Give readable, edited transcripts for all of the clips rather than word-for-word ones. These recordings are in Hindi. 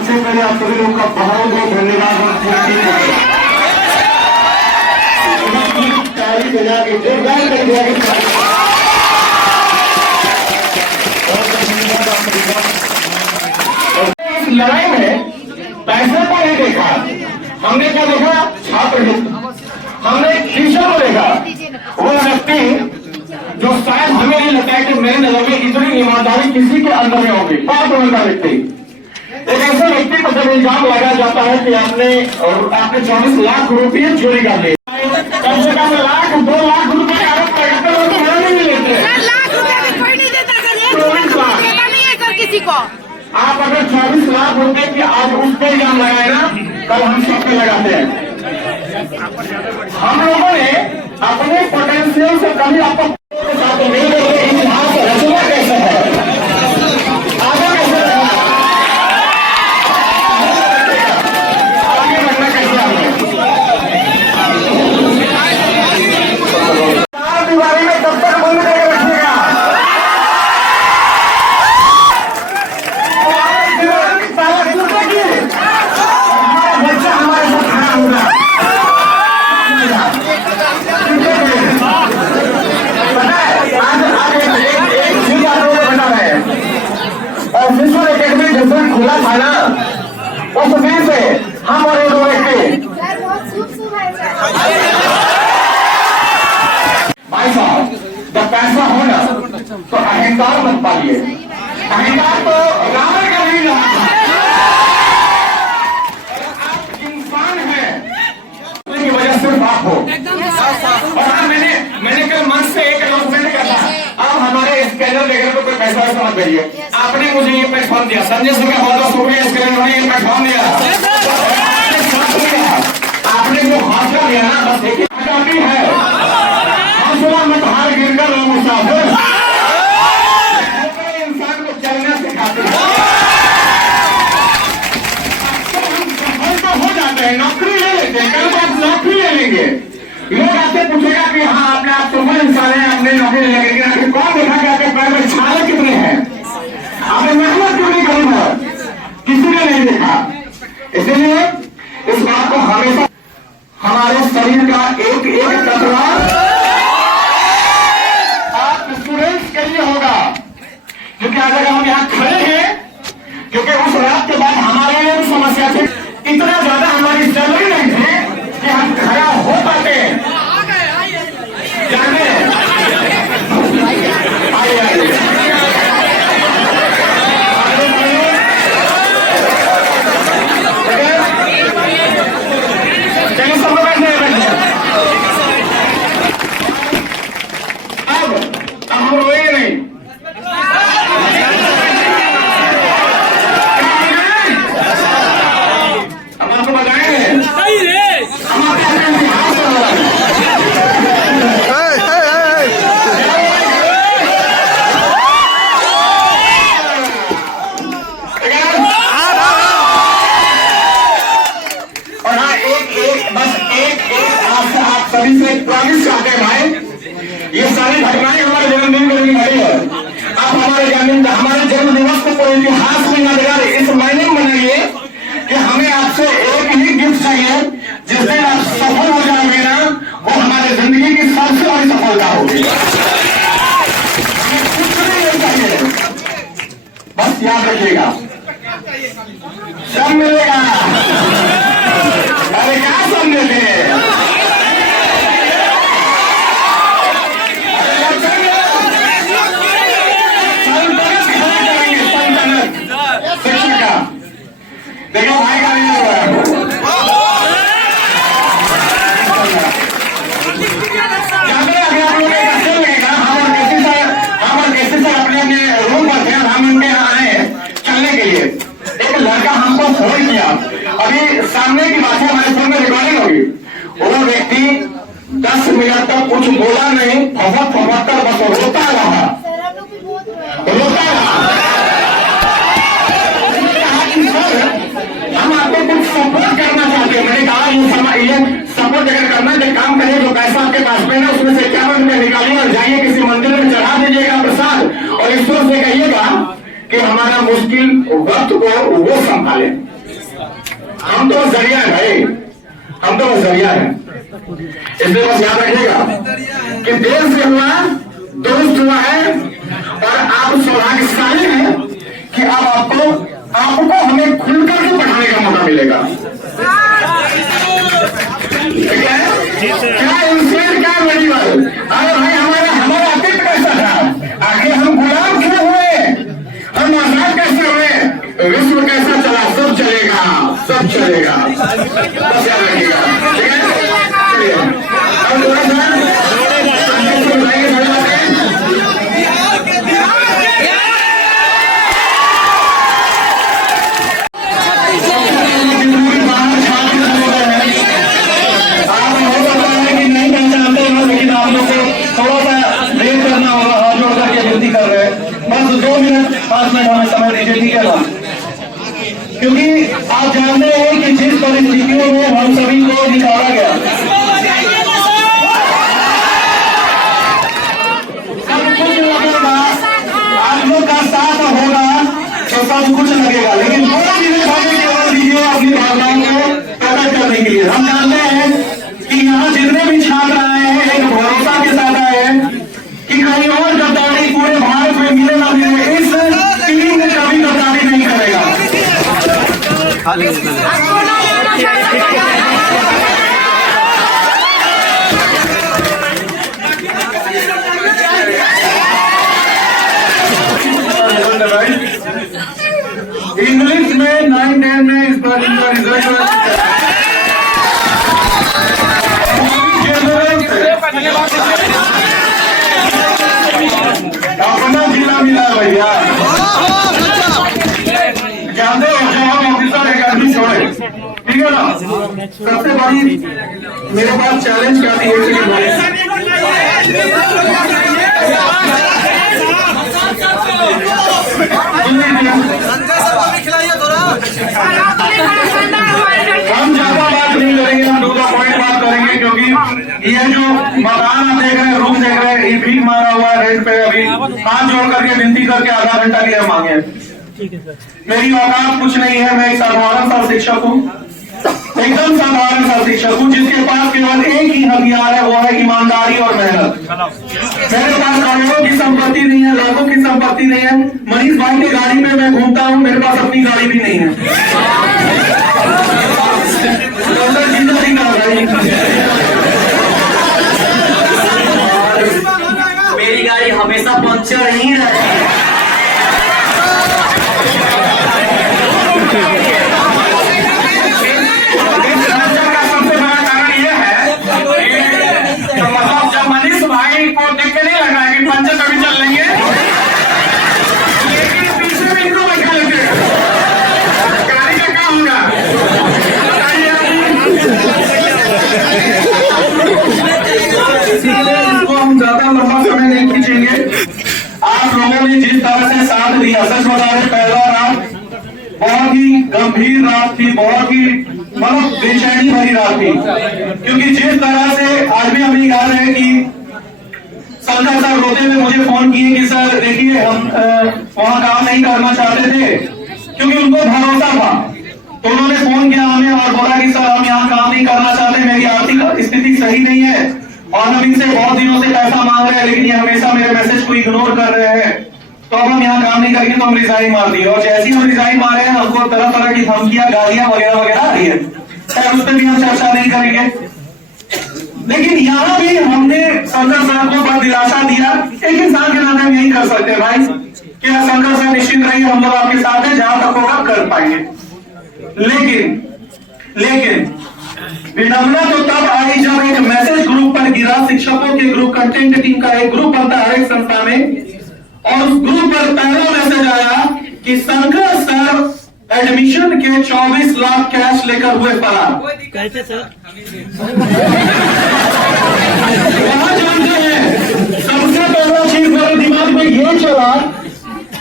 सबसे पहले आप सभी लोग का बहुत बहुत धन्यवाद और इस लड़ाई में पैसे को नहीं देखा, हमने क्या देखा? छात्र हित, हमने टीचर को देखा। वो व्यक्ति जो शायद हमें नहीं लगता है कि मेरे नजर में इतनी ईमानदारी किसी के अंदर में होगी, बहुत ईमानदार व्यक्ति। एक ऐसे व्यक्ति पर जब इल्जाम लगाया जाता है कि आपने 24 लाख रुपये चोरी कर लिए, कम से कम लाख 2 लाख रुपए आरोप लगाते लोग नहीं लेते, किसी को आप अगर 24 लाख रुपए की आज उस पर इल्जाम लगाए ना, कल हम सब पे लगाते हैं। हम लोगों ने अपने पोटेंशियल से कभी आपको इतिहास रचना कैसे है, आगे कैसे आगे बढ़ना कैसे हमें दीवारी में दफ्तर बंद करके रखिएगा, बच्चा हमारे साथ खड़ा होगा। विश्व एकेडमी जैसे खुला था ना, उस दिन से हम और ये दो व्यक्ति भाई साहब, जब पैसा हो ना तो अहंकार मत पालिए। अहंकार तो रावण का नहीं रहा, आप इंसान हैं की वजह सिर्फ आप हो। और मैंने कल मन से एक अनाउंसमेंट किया था, अब हमारे स्कैनर लेकर को कोई पैसा वैसा मत भेजिए। आपने मुझे ये प्लेटफॉर्म दिया, संजय सिंह का बहुत शुक्रिया, स्कैनर ने ये प्लेटफॉर्म दिया। आपने जो हौसला दिया ना, बस देखिए काफी है, हौसला मत हार गिरकर रहो मुसाफिर, इंसान को चलना सिखाते हैं। हम सफल तो हो जाते हैं, नौकरी ले लेते हैं, कल बात नौकरी ले लेंगे, लोग आपसे पूछेगा कि हाँ आपने आप सफल इंसान है, आपने नौकरी ले लेंगे, लेकिन कौन देखा कि आपके पैर में छाले कितने हैं, आपने मेहनत क्यों नहीं करी है, किसी ने नहीं देखा। इसलिए इस बात को हमेशा हमारे शरीर का एक एक कतरा आप स्टूडेंट्स के लिए होगा, क्योंकि आज अगर हम यहाँ खड़े हैं, क्योंकि उस रात के बाद हमारे लिए समस्या थी, इतना ज्यादा हमारी सैलरी नहीं थी कि हम खड़ा हो पाते। जाने हम रोएंगे नहीं, हम आपको बताएंगे, हम आपके इतिहास और हाँ एक आप सभी से प्रॉमिस चाहते हैं भाई, ये सारी घटनाएं हमारे जन्मदिन को नहीं घटी है। आप हमारे जन्म दिवस को कोई इतिहास में न लगा इस महीने में मनाइए कि हमें आपसे एक ही गिफ्ट चाहिए, जिस दिन आप सफल हो जाओगे ना, वो हमारे जिंदगी की सबसे बड़ी सफलता होगी। हमें कुछ नहीं चाहिए, बस याद रखिएगा सब मिलेगा। अरे क्या सब मिले, देखो भाई का नहीं हुआ है, हम कैसे अपने अपने रूम पर थे, हम उनके यहाँ आए चलने के लिए। एक लड़का हमको फोन किया, अभी सामने की बात है, हमारे फोन में रिकॉर्डिंग होगी। वो व्यक्ति 10 मिनट तक कुछ बोला नहीं, फफट कर बस रोता रहा। हम आपको कुछ सपोर्ट करना चाहते हैं। मैंने कहा ये सपोर्ट अगर करना है, काम करिए, जो पैसा आपके पास में है उसमें से 51 रुपये निकालिए और जाइए किसी मंदिर में चढ़ा दीजिएगा प्रसाद, और ईश्वर से कहिएगा कि हमारा मुश्किल वक्त को वो संभाले। हम तो जरिया है भाई, हम तो जरिया है। इसलिए बस याद रखिएगा कि देश से हुआ दोस्त हुआ है, और आप सौभाग्यशाली हैं कि अब आपको हमें खुल करके पढ़ाने का मौका मिलेगा। ठीक है? क्या इंसान क्या मेडिकल, अरे भाई हमारा अतीत कैसा था, आखिर हम गुलाम क्यों हुए, हम आजाद कैसे हुए, विश्व कैसा चला, सब चलेगा, सब चलेगा। बस याद रखिएगा। ठीक है, चलिए अब थोड़ा सा हमें समय दीजिए, ठीक है ना? क्योंकि आप जानते हैं कि जिस परिस्थितियों में हम सभी को निकाला गया, सब कुछ लगेगा, आप लोग का साथ होगा तो सब कुछ लगेगा, लेकिन थोड़ा चीजें भावना केवल दीजिए अपनी भावनाओं को प्रकट करने के लिए। हम जानते हैं कि यहाँ जितने भी छात्र आए हैं एक भरोसा के साथ आए हैं कि कहीं और गद्दारी पूरे भारत में मिले ना मिले, इस टीम ने कभी गद्दारी नहीं करेगा। इंग्लिश में 9-10 में इस बार इनका रिजल्ट अपना जिला मिला भैया, जानते हो जो हम ऑफिसर अकेडमी छोड़े, ठीक है ना? सबसे बड़ी मेरे पास चैलेंज क्या थी, हम ज्यादा बात नहीं करेंगे, हम 2 पॉइंट बात करेंगे, क्योंकि ये जो मकान आप देख रहे हैं, रूम देख रहे हैं, ये भीख मारा हुआ है रेंट पे। अभी हाथ जोड़ करके विनती करके आधा घंटा लिए मांगे। मेरी औकात कुछ नहीं है, मैं एक साधारण सा शिक्षक हूँ, एकदम साधारण सा शिक्षक हूँ, जिसके पास केवल एक ही हथियार है, वो है ईमानदारी और मेहनत। मेरे पास करोड़ों की संपत्ति नहीं है, लाखों की संपत्ति नहीं है, मनीष भाई की गाड़ी में मैं घूमता हूँ, मेरे पास अपनी गाड़ी भी नहीं है। मेरी गाड़ी हमेशा पंचर ही रहती है। सबसे बड़ा कारण यह है मतलब जब मनीष भाई को देख के नहीं लग रहा है कि पंचर कभी चल लेंगे, लेकिन पीछे में इनको बैठा लेते हैं, गाड़ी का क्या होगा? इसको हम ज्यादा लंबा समय नहीं खींचेंगे। आप लोगों ने जिस तरह से साथ दिया, सच बता रहे, पहला रात बहुत ही गंभीर रात थी, बहुत ही मतलब बेचैनी भरी रात थी, क्योंकि जिस तरह से आज भी हमें याद है कि शंकर सर रोते हुए मुझे फोन किए कि सर देखिए हम वहां काम नहीं करना चाहते थे, क्योंकि उनको भरोसा था, तो उन्होंने फोन किया हमें और बोला कि सर हम यहाँ काम नहीं करना चाहते, मेरी आर्थिक स्थिति सही नहीं है और हम इनसे बहुत दिनों से पैसा मांग रहे हैं, लेकिन ये हमेशा मेरे मैसेज को इग्नोर कर रहे हैं, तो अब हम यहाँ काम नहीं करेंगे, तो हम रिजाइन मार दिए। और जैसे ही हम रिजाइन मारे हैं, हमको तरह तरह की धमकियां, गालियां वगैरह वगैरह आ रही है, शायद उस पर भी हम चर्चा नहीं करेंगे। लेकिन यहाँ भी हमने शंकर साहब को बड़ा दिलासा दिया, एक इंसान के नाते हम यही कर सकते हैं भाई कि शंकर साहब निश्चित रहिए, हम लोग आपके साथ हैं, जहां तक होगा कर पाएंगे। लेकिन विडंबना तो तब आई जब एक मैसेज ग्रुप पर गिरा, शिक्षकों के ग्रुप, कंटेंट टीम का एक ग्रुप बनता है हर एक संस्था में, और उस ग्रुप पर पहला मैसेज आया कि शंकर सर एडमिशन के 24 लाख कैश लेकर हुए फरार। कैसे सर? वहां जानते हैं सबसे पहला चीज मेरे दिमाग में ये चला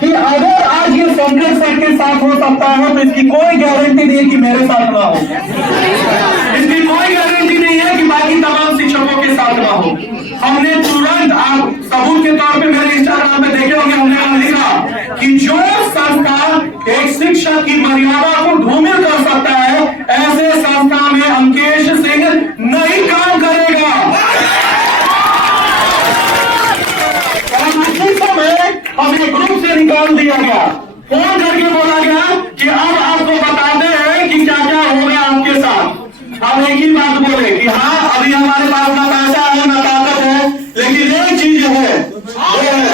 कि अगर आज ये शंकर सर के साथ हो सकता है, तो इसकी कोई गारंटी नहीं है कि मेरे साथ ना हो, इसकी कोई गारंटी नहीं है कि बाकी तमाम शिक्षकों के साथ ना हो। हमने तुरंत, आप सबूत के तौर पे मेरे इंस्टाग्राम पे देखे होंगे, हमने लिखा कि जो संस्था एक शिक्षक की मर्यादा को धूमिल कर सकता है, हमें ग्रुप से निकाल दिया गया। फोन करके बोला गया कि अब आपको बताते हैं कि क्या क्या होगा आपके साथ। हम एक ही बात बोले कि हाँ, अभी हमारे पास ना पैसा है ना ताकत है, लेकिन एक चीज है, मेरे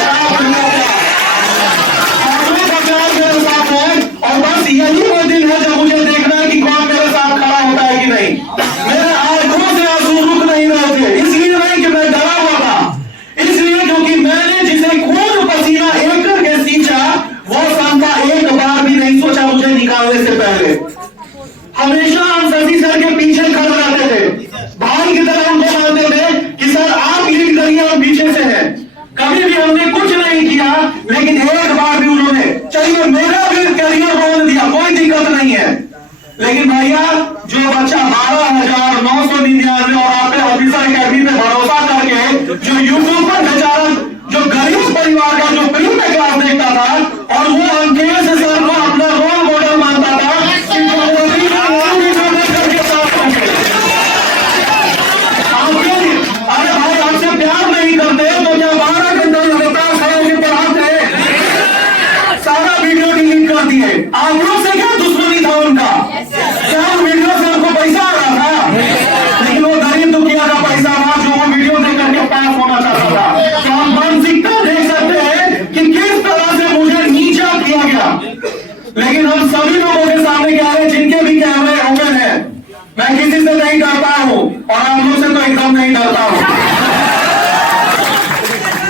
साथ है। और बस यही वो दिन है जब मुझे देखना है कि कौन मेरे साथ खड़ा होता है कि नहीं। मेरे आंखों से आंसू रुक नहीं रहे थे, इसलिए नहीं कि मैं डरा हुआ था, इसलिए क्योंकि मैंने जिसे खून पसीना एक करके सींचा, वो संता एक बार भी नहीं सोचा मुझे निकालने से पहले। हमेशा हम शशि सर के पीछे खड़े रहते थे, भाई की तरह हमको मानते थे कि सर आप लीड करिए, हम पीछे से हैं। कभी भी हमने कुछ नहीं किया, लेकिन एक बार भी उन्होंने, चलिए मेरा भी करियर बोल दिया, कोई दिक्कत नहीं है, लेकिन भैया जो बच्चा 12,999 और आपके ऑफिसर अकेडमी पे भरोसा करके जो यूट्यूब पर बेचारा जो गरीब परिवार का जो प्री में क्लास देखता था और वो अंकेश सर को अपना रोल मॉडल मानता था कि अरे भाई आपसे प्यार नहीं करते तो क्या 12 घंटे लगातार खड़े होकर पढ़ाते? सारा वीडियो डिलीट कर दिए। आप लोग से क्या दुश्मनी था उनका? क्या वीडियो से उनको पैसा आ रहा था? लेकिन वो गरीब दुखिया का पैसा था जो वो वीडियो देख करके पास होना चाहता था। तो हम मानसिकता देख सकते हैं कि किस तरह से मुझे नीचा किया गया। लेकिन हम सभी लोगों के सामने कह रहे हैं जिनके भी कैमरे ओपन है, मैं किसी से नहीं डरता हूं और आप लोग से तो एकदम नहीं डरता हूं।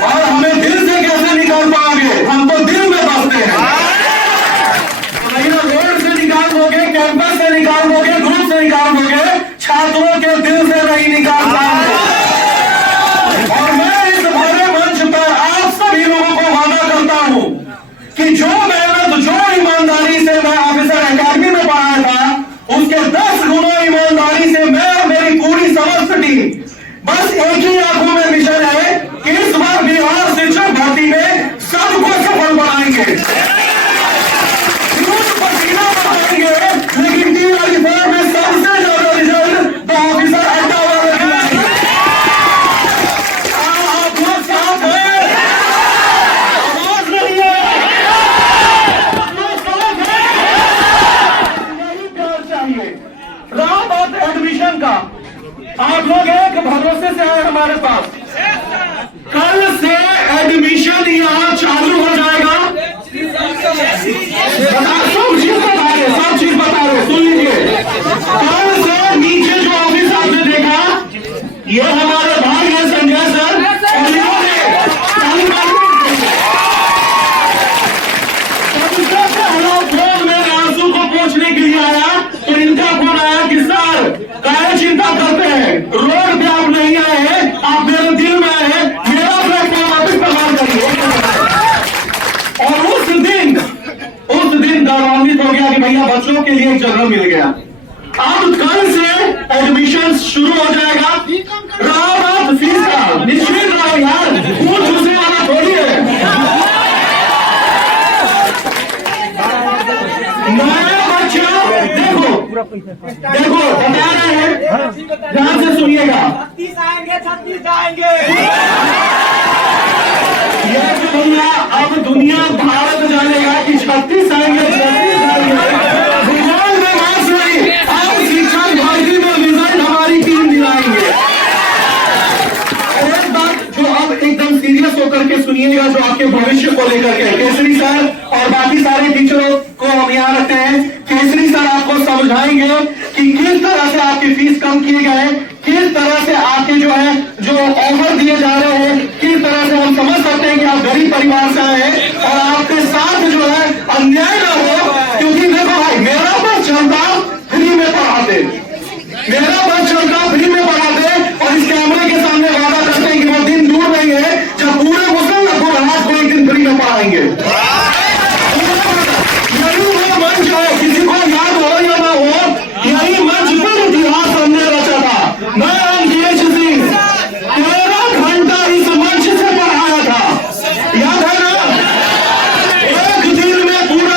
और हमें दिल से कैसे निकाल पाओगे? हम तो दिल में बसते हैं। रोड से निकाल दोगे, कैंपस से निकाल दोगे, ग्रुप से निकाल दोगे, छात्रों के दिल से नहीं निकाल पाओगे। और मैं इस भरे मंच पर आप सभी लोगों को वादा करता हूं कि जो मेहनत, जो ईमानदारी से मैं ऑफिसर अकेडमी में पढ़ाया था, उसके 10 गुना ईमानदारी से मैं और मेरी पूरी समस्त टीम बस एक ही आंखों में मिशन है कि इस बार बिहार शिक्षक भर्ती में सबको सफल बनाएंगे, पसीना बनाएंगे, लेकिन T24 में सबसे ज्यादा रिजल्ट तो ऑफिसर अड्डा वाले दिलाएंगे। आप लोग साथ हैं? आवाज नहीं है? आप लोग साथ हैं? यही प्यार चाहिए। रहा बात एडमिशन का, आप लोग एक भरोसे से आए हमारे पास, कल से एडमिशन यहाँ चालू हो जाएगा। सब चीज बता रहे, सुन लीजिए। कल से नीचे जो ऑफिस आपने देखा, ये हमारे भाई है संजय सर, और इन्होंने फोन में आंसू को पूछने के लिए आया, तो इनका फोन आया कि सर काहे चिंता करते हैं, रोड पे आप नहीं आए हैं, आप मेरे दिल में आए हैं, मेरा प्लेटफॉर्म आप इस्तेमाल करिए। और उस दिन गौरवान्वित हो गया कि भैया बच्चों के लिए एक जगह मिल गया। अब कल से एडमिशन शुरू हो जाएगा। रहा बात फीस का, निश्चित रहो यार, खून चूसने वाला थोड़ी है। नया बच्चा देखो बता रहे हैं, ध्यान से सुनिएगा। 36 आएंगे, 36 जाएंगे। ये दुनिया, अब दुनिया भारत जानेगा कि 36 आएंगे, 36 आएंगे। रिजल्ट में मार्क्स नहीं, अब शिक्षक भर्ती में रिजल्ट हमारी टीम दिलाएंगे। एक बात जो अब एकदम सीरियस होकर के सुनिएगा, जो आपके भविष्य को लेकर के केसरी सर और बाकी सारे टीचरों को हम यहाँ रखते हैं। केसरी सर आपको समझाएंगे कि किस तरह से आपकी फीस कम किए गए, किस तरह से आपके जो ऑफर दिए जा रहे हैं, किस तरह से हम समझ सकते हैं कि आप गरीब परिवार से आए हैं और आपके साथ जो है अन्याय ना हो। क्योंकि देखो भाई, मेरा बस चलता फ्री में पढ़ाते, मेरा बस चलता फ्री में पढ़ाते, और इस कैमरे के सामने वादा करते हैं कि वो दिन दूर नहीं है जब पूरे मुस्लिम को एक दिन फ्री में पढ़ाएंगे। यही वो मंच है, किसी को याद हो या ना हो, यही मंच पर इतिहास हमने रचा था। मैं अंकेश सिंह 13 घंटा इस मंच से पढ़ाया था, याद है ना? एक दिन में पूरा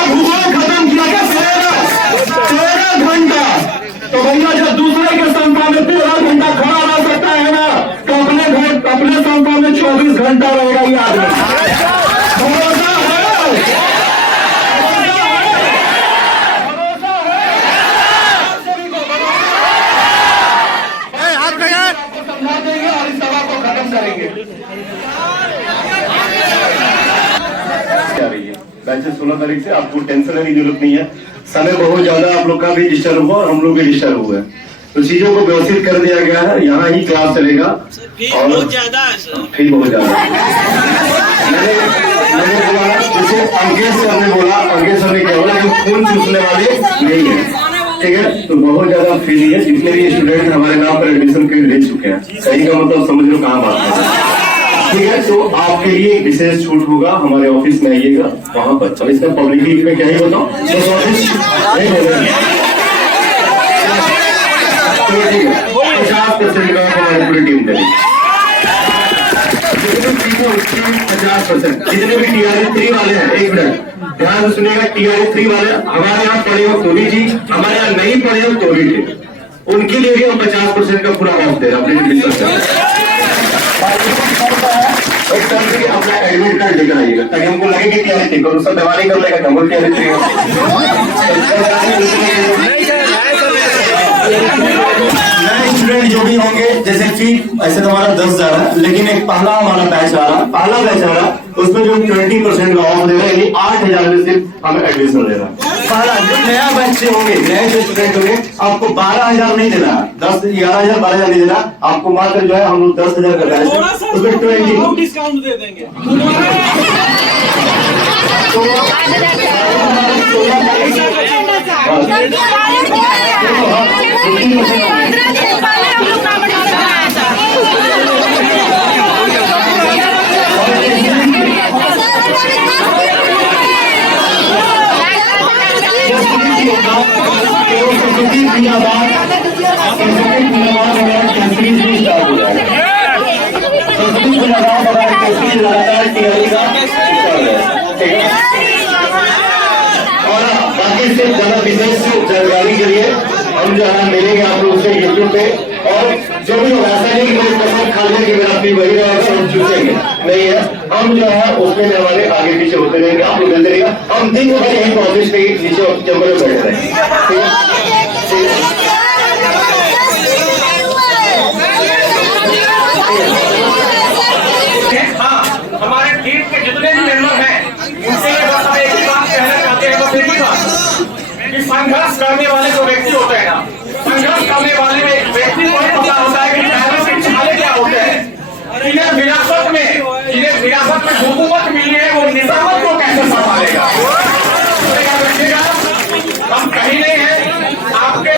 तारीख से आपको टेंशन लेने की जरूरत नहीं है। समय बहुत ज्यादा आप लोग का भी डिस्टर्ब हुआ और हम लोग भी डिस्टर्ब हुए, तो चीजों को व्यवस्थित कर दिया गया है। यहाँ ही क्लास चलेगा और बहुत ज्यादा है सर। फी बहुत ज्यादा मैंने बोला, जैसे अंकेश सर ने बोला, अंकेश सर ने क्या बोला कि खून चूसने वाले नहीं है, ठीक है। तो बहुत ज्यादा फी नहीं है। जितने भी स्टूडेंट हमारे नाम पर एडमिशन के लिए ले चुके हैं, कहीं का मतलब समझ लो कहाँ बात है, ठीक है। तो आपके लिए एक विशेष छूट होगा, हमारे ऑफिस में आइएगा वहां पर। अब इसका पब्लिकली में क्या ही बताऊं, बस ऑफिस नहीं बोलेंगे, 50% का हमारी पूरी टीम करेगी। 50%। जितने भी TRE3 वाले हैं, एक मिनट ध्यान से सुनिएगा, TRE3 वाले हमारे यहाँ पढ़े हो तो भी ठीक, हमारे यहाँ नहीं पढ़े हो तो भी ठीक, उनके लिए भी हम 50% का पूरा ऑफ दे रहे हैं अपने एक तरह से अपना एडमिट कार्ड लेकर आइएगा, ताकि हमको लगे कि TRE3 को सब दवाई कर लेगा कम TRE3 नए स्टूडेंट जो भी होंगे, जैसे फी ऐसे तो हमारा 10,000 है, लेकिन एक पहला हमारा बैच आ रहा, पहला बैच आ रहा, उसमें जो 20% का ऑफ दे रहा है, यानी 8,000 में सिर्फ हमें एडमिशन ले रहा है। पहला जो नया बैच से होंगे, नए जो स्टूडेंट होंगे, आपको 12,000 नहीं देना, 10, 11,000, 12,000 नहीं देना, आपको मात्र जो है हम लोग 10,000 का बैच है, उसमें 20 डिस्काउंट दे देंगे। बाकी से ज्यादा बिजनेस जानकारी के लिए हम जो है मिलेंगे आप लोग से यूट्यूब पे, और जो भी होगा ऐसा नहीं कि मेरे पसंद खा लें कि मेरा अपनी वही रहेगा हम चूसेंगे, नहीं है। हम जो है उसमें हमारे आगे पीछे होते रहेंगे, आप लोग मिलते रहेगा, हम दिन भर यहीं ऑफिस पे नीचे चैम्बर में बैठे रहेंगे। हमारे टीम के जितने भी मेंबर हैं उनसे ये बस हम एक ही बात कहना चाहते हैं, बस एक ही बात कि संघर्ष करने वाले जो व्यक्ति होते हैं ना, संघर्ष करने वाले व्यक्ति को ही पता होता है कि पहले से छाले क्या होते हैं। इन्हें विरासत में